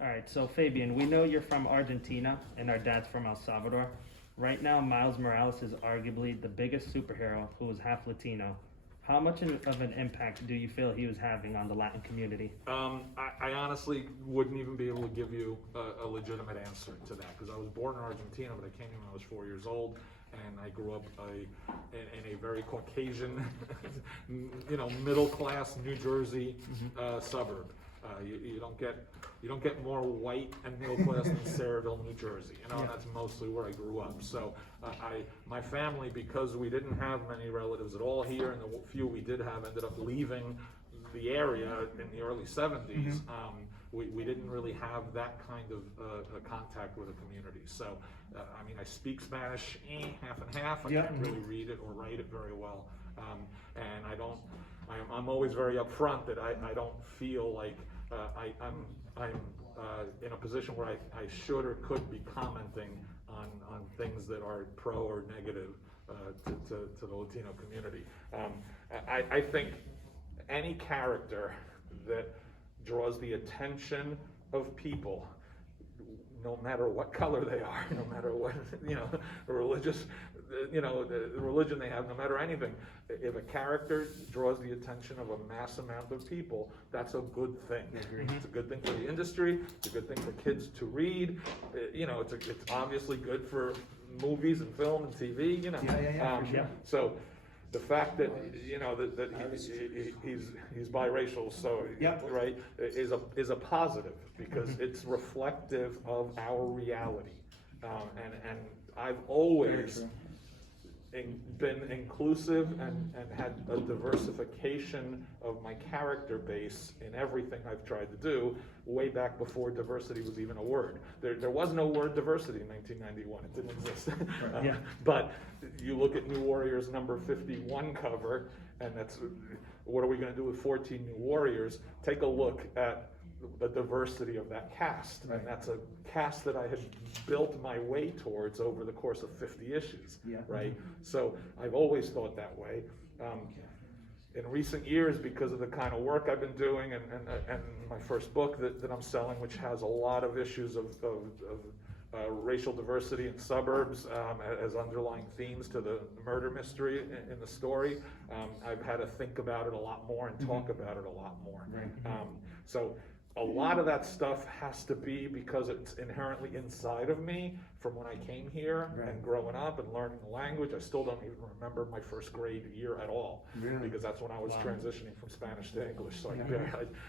All right, so Fabian, we know you're from Argentina and our dad's from El Salvador. Right now, Miles Morales is arguably the biggest superhero who is half Latino. How much of an impact do you feel he was having on the Latin community? I honestly wouldn't even be able to give you a legitimate answer to that, because I was born in Argentina, but I came here when I was 4 years old, and I grew up in a very Caucasian, middle class New Jersey suburb. You don't get more white and middle class than Saraville, New Jersey. And that's mostly where I grew up. So my family, because we didn't have many relatives at all here, and the few we did have ended up leaving the area in the early 70s. We didn't really have that kind of contact with the community. So I speak Spanish half and half. I can't really read it or write it very well, and I'm always very upfront that I don't feel like I'm in a position where I should or could be commenting on things that are pro or negative to the Latino community. I think any character that draws the attention of people, no matter what color they are, no matter what religious, the religion they have, no matter anything, if a character draws the attention of a mass amount of people, that's a good thing. It's a good thing for the industry. It's a good thing for kids to read. It's obviously good for movies and film and TV. For sure. So the fact that he's biracial, so right, is a positive, because it's reflective of our reality, and I've always been inclusive and had a diversification of my character base in everything I've tried to do, way back before diversity was even a word. There was no word diversity in 1991. It didn't exist. But you look at New Warriors number 51 cover, and that's, what are we going to do with 14 New Warriors? Take a look at the diversity of that cast. And that's a cast that I had built my way towards over the course of 50 issues, right? So I've always thought that way. In recent years, because of the kind of work I've been doing, and my first book that I'm selling, which has a lot of issues of racial diversity in suburbs as underlying themes to the murder mystery in the story, I've had to think about it a lot more and talk about it a lot more. So a lot of that stuff has to be because it's inherently inside of me from when I came here and growing up and learning the language. I still don't even remember my first grade year at all, because that's when I was transitioning from Spanish to English. So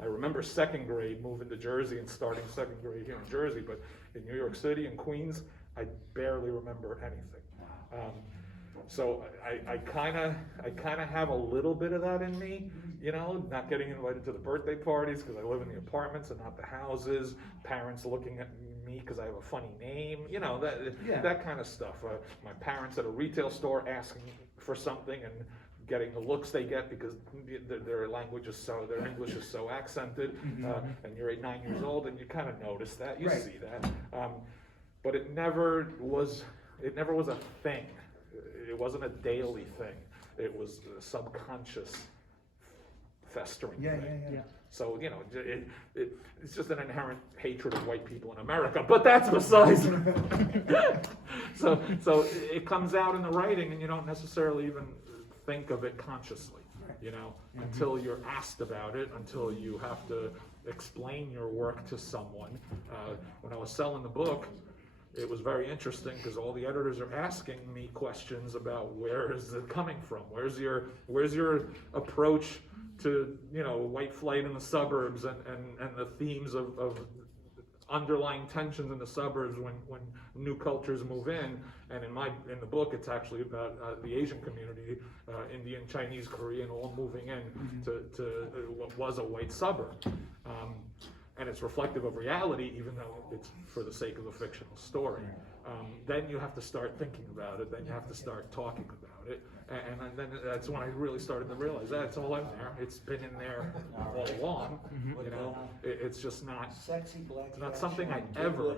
I remember second grade, moving to Jersey and starting second grade here in Jersey, but in New York City and Queens, I barely remember anything. So I kind of have a little bit of that in me, not getting invited to the birthday parties because I live in the apartments and not the houses, parents looking at me because I have a funny name, that kind of stuff. My parents at a retail store asking for something and getting the looks they get because their English is so accented, and you're 9 years old and you kind of notice that, you see that, but it never was a thing. It wasn't a daily thing. It was a subconscious festering thing. So, it's just an inherent hatred of white people in America, but that's besides. So it comes out in the writing, and you don't necessarily even think of it consciously, until you're asked about it, until you have to explain your work to someone. When I was selling the book, it was very interesting because all the editors are asking me questions about where is it coming from? Where's your approach to white flight in the suburbs and the themes of underlying tensions in the suburbs when new cultures move in? And in the book, it's actually about the Asian community, Indian, Chinese, Korean, all moving in to what was a white suburb. And it's reflective of reality, even though it's for the sake of a fictional story. Then you have to start thinking about it, then you have to start talking about it, and then that's when I really started to realize that it's all in there. It's been in there all along, it's just not, it's not something I ever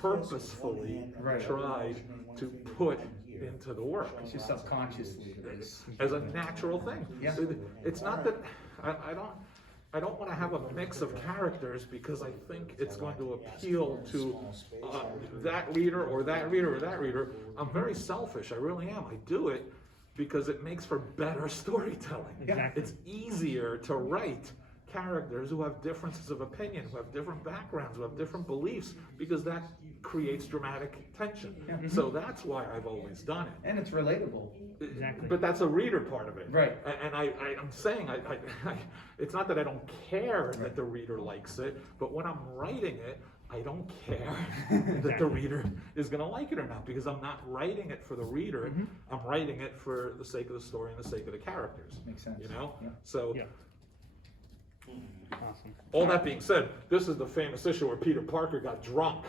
purposefully tried to put into the work. It's just subconsciously. As a natural thing. It's not that I don't want to have a mix of characters because I think it's going to appeal to that reader or that reader or that reader. I'm very selfish, I really am. I do it because it makes for better storytelling. Exactly. It's easier to write characters who have differences of opinion, who have different backgrounds, who have different beliefs, because that creates dramatic tension. So that's why I've always done it. And it's relatable. Exactly. But that's a reader part of it. Right. And I'm saying, it's not that I don't care that the reader likes it, but when I'm writing it, I don't care that the reader is going to like it or not, because I'm not writing it for the reader. I'm writing it for the sake of the story and the sake of the characters. Makes sense. You know? Yeah. So, Yeah. Awesome. all that being said, this is the famous issue where Peter Parker got drunk.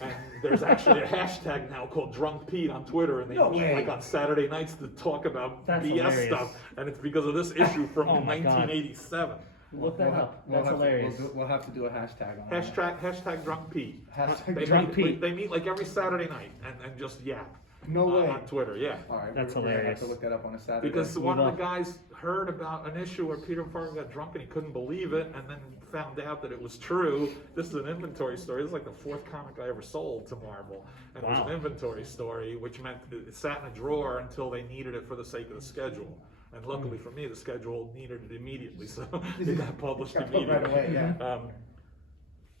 And there's actually a hashtag now called Drunk Pete on Twitter, and they No meet way. like on Saturday nights to talk about That's BS hilarious. stuff, and it's because of this issue from Oh my God. 1987. Look that up. That's hilarious. We'll have to do a hashtag on that. Hashtag Drunk Pete. Hashtag They Drunk meet, Pete. They meet like every Saturday night and just yap. No way. On Twitter, yeah. All right, That's we're gonna have hilarious. to look that up on a Saturday. Because one of love- the guys heard about an issue where Peter Parker got drunk and he couldn't believe it, and then found out that it was true. This is an inventory story. This is like the 4th comic I ever sold to Marvel. And it was Wow. an inventory story, which meant it sat in a drawer until they needed it for the sake of the schedule. And luckily for me, the schedule needed it immediately, so it got published Got put immediately. right away, yeah.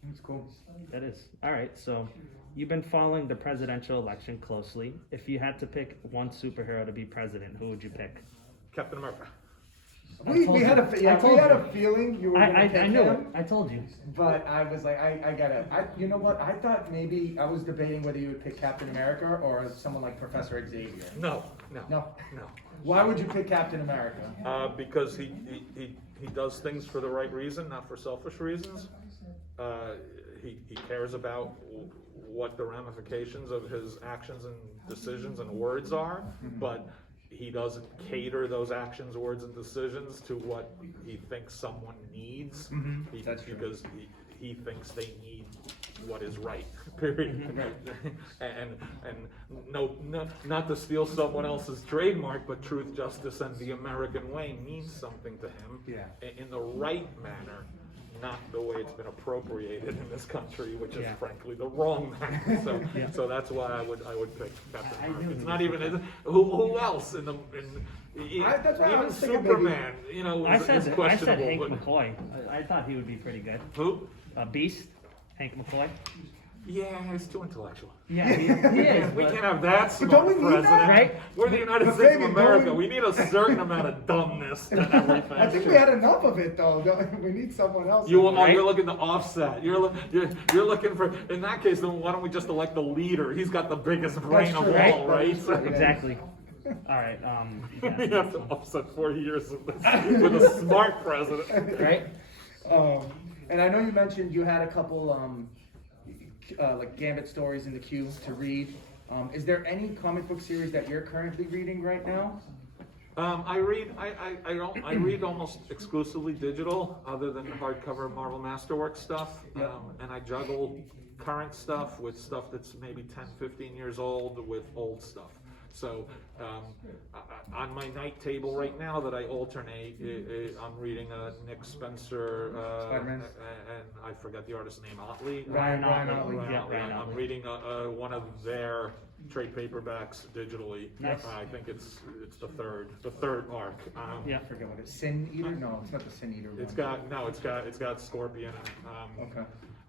It's cool. That is. All right, so you've been following the presidential election closely. If you had to pick one superhero to be president, who would you pick? Captain America. We told had you. a I told we had you. a feeling you were gonna I pick knew it. him, I told you. but I was like, you know what? I thought maybe I was debating whether you would pick Captain America or someone like Professor Xavier. No. No. Why would you pick Captain America? Because he does things for the right reason, not for selfish reasons. He cares about what the ramifications of his actions and decisions and words are, but he doesn't cater those actions, words, and decisions to what he thinks someone needs. That's true. Because he thinks they need what is right, period. and no, not to steal someone else's trademark, but truth, justice, and the American way means something to him in the right manner, not the way it's been appropriated in this country, which is frankly the wrong manner. So, so that's why I would pick Captain America. It's not even who else in the that's why I even was thinking Superman, you know, I is said questionable. Hank but- McCoy. I thought he would be pretty good. Who? Beast, Hank McCoy. Yeah, he's too intellectual. Yeah, he is. We but- can't have that But smart don't we need that? president. Right? We're the United But States baby, of don't America. we- We need a certain amount of dumbness to everything. I think we had enough of it though. We need someone else. You're Right? looking to offset. You're looking for. In that case, then why don't we just elect the leader? He's got the biggest brain of true. all, Right? right? So Exactly. All right. we have to offset 4 years of this with a smart president. Right. And I know you mentioned you had a couple like Gambit stories in the queue to read. Is there any comic book series that you're currently reading right now? I read almost exclusively digital, other than the hardcover Marvel Masterworks stuff, and I juggle current stuff with stuff that's maybe 10, 15 years old with old stuff. So on my night table right now that I alternate, I'm reading Nick Spencer, Spider-Man. and I forget the artist's name, Otley. Ryan Otley. Yeah, Ryan I'm Otley. reading one of their trade paperbacks digitally. Nice. I think it's the third arc. Yeah. I forget what it is. Sin Eater? No, it's not the Sin Eater one. It's got Scorpion. Okay.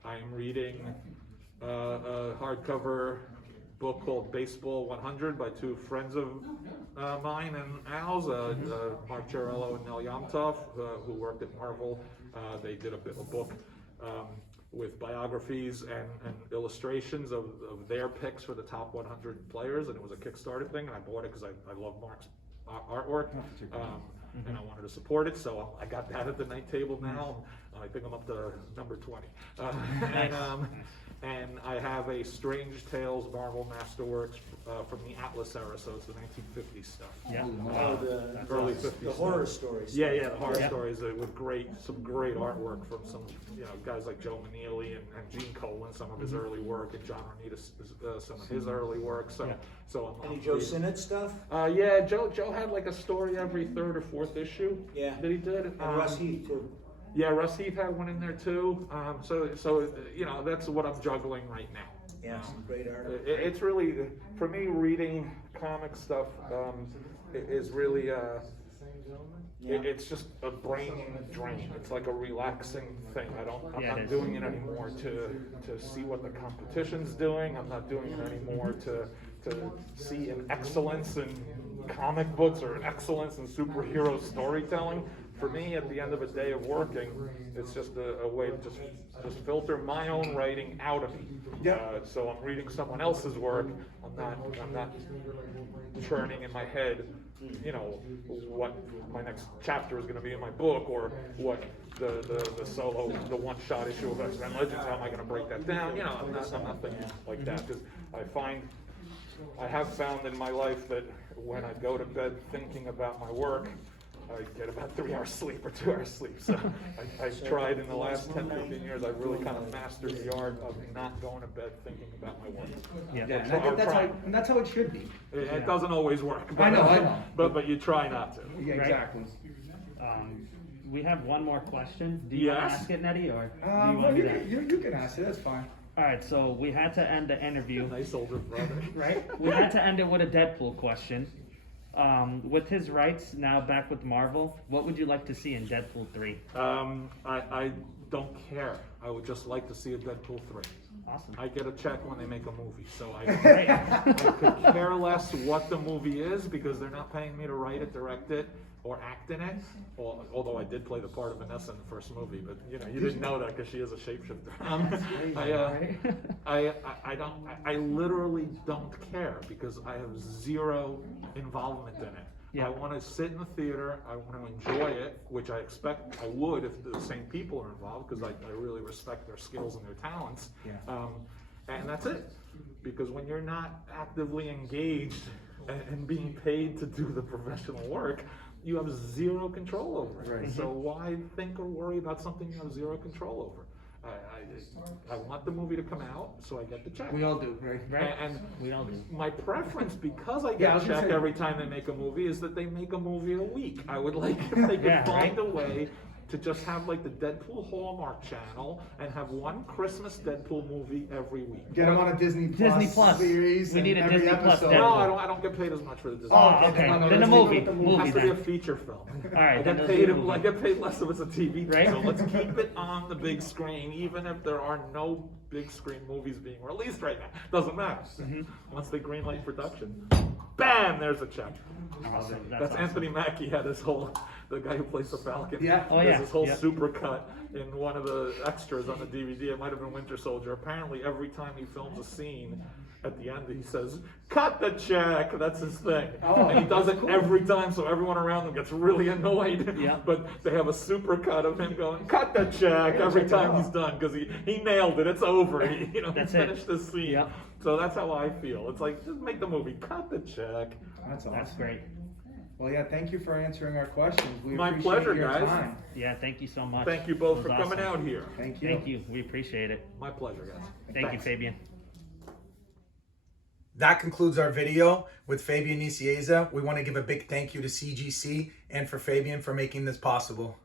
I'm reading a hardcover book called Baseball 100 by two friends of mine and Al's, Mark Chiarello and Nel Yomtov, who worked at Marvel. They did a book with biographies and illustrations of their picks for the top 100 players, and it was a Kickstarter thing, and I bought it because I love Mark's artwork, and I wanted to support it, so I got that at the night table now. I think I'm up to number 20. and I have a Strange Tales Marvel Masterworks from the Atlas era, so it's the 1950s stuff. Yeah. Oh, the Early 50s the stuff. horror stories. Yeah, the horror Yeah. stories with some great artwork from some, guys like Joe Maneely and Gene Colan, some of his early work, and John Romita, some of his early work. So, Yeah. I'm Any Joe reading- Sinnott stuff? Yeah, Joe had like a story every third or fourth issue. Yeah. That he did. And Russ Heath too. Yeah, Russ Heath had one in there too. So that's what I'm juggling right now. Yeah, some great art. It's really, for me, reading comic stuff is really, it's just a brain drain. It's like a relaxing thing. I'm Yeah, it not is. doing it anymore to see what the competition's doing. I'm not doing it anymore to see an excellence in comic books or an excellence in superhero storytelling. For me, at the end of a day of working, it's just a way to just filter my own writing out of me. Yeah. So I'm reading someone else's work. I'm not churning in my head, what my next chapter is going to be in my book, or what the solo, the one-shot issue of X-Men Legends. How am I going to break that down? I'm not thinking like that, because I have found in my life that when I go to bed thinking about my work, I get about 3 hours sleep or 2 hours sleep. So I've tried in the last 10, 15 years, I've really kind of mastered the art of not going to bed thinking about my work. Yeah. Yeah, and I think that's how it should be. It doesn't always work. I know. But you try not to. Yeah, exactly. We have one more question. Do you want to Yes. ask it, Nettie, or do you Well, want me to? you can ask it. That's fine. All right, so we had to end the interview, Nice older brother. right? We had to end it with a Deadpool question. With his rights now back with Marvel, what would you like to see in Deadpool 3? I don't care. I would just like to see a Deadpool 3. Awesome. I get a check when they make a movie, so I Great. could care less what the movie is, because they're not paying me to write it, direct it, or act in it. Although I did play the part of Vanessa in the first movie, but you didn't know that because she is a shapeshifter. I literally don't care, because I have zero involvement in it. Yeah. I want to sit in the theater. I want to enjoy it, which I expect I would if the same people are involved, because I really respect their skills and their talents. Yeah. And that's it. Because when you're not actively engaged and being paid to do the professional work, you have zero control over it. Right. So why think or worry about something you have zero control over? I want the movie to come out, so I get the check. We all do, right? Right. And We all do. my preference, because I Yeah, I get was a gonna check say- every time they make a movie, is that they make a movie a week. I would like if they could Yeah, find right. a way to just have like the Deadpool Hallmark channel and have one Christmas Deadpool movie every week. Get him on a Disney Plus. series. We and need a every Disney Plus episode. Deadpool. No, I don't get paid as much for the Disney. Oh, okay. okay. No, Then the let's leave it movie. with the movie. It has to be a Then. feature film. All right, I then get let's do the paid. I movie. get paid less if it's a TV. Right. So let's keep it on the big screen, even if there are no big screen movies being released right now. Doesn't matter. Mm-hmm. Once they greenlight production, bam, there's a check. Awesome. That's awesome. Anthony Mackie had his whole, the guy who plays the Falcon. Yeah. Oh, has yeah. his whole Yeah. super cut in one of the extras on the DVD. It might have been Winter Soldier. Apparently, every time he films a scene, at the end he says, "Cut the check." That's his thing, Oh, and he does it cool. every time. So everyone around him gets really annoyed. Yeah. But they have a super cut of him going, "Cut the check" every check it time out. he's done, because he nailed it. It's over. He That's he it. finished the scene. Yeah. So that's how I feel. It's like, just make the movie. Cut the check. That's awesome. That's great. Well, yeah, thank you for answering our questions. We My appreciate pleasure, your guys. time. Yeah, thank you so much. Thank you both It for was coming awesome. out here. Thank you. Thank you. We appreciate it. My pleasure, guys. Thank Thanks. you, Fabian. That concludes our video with Fabian Nicieza. We want to give a big thank you to CGC and for Fabian for making this possible.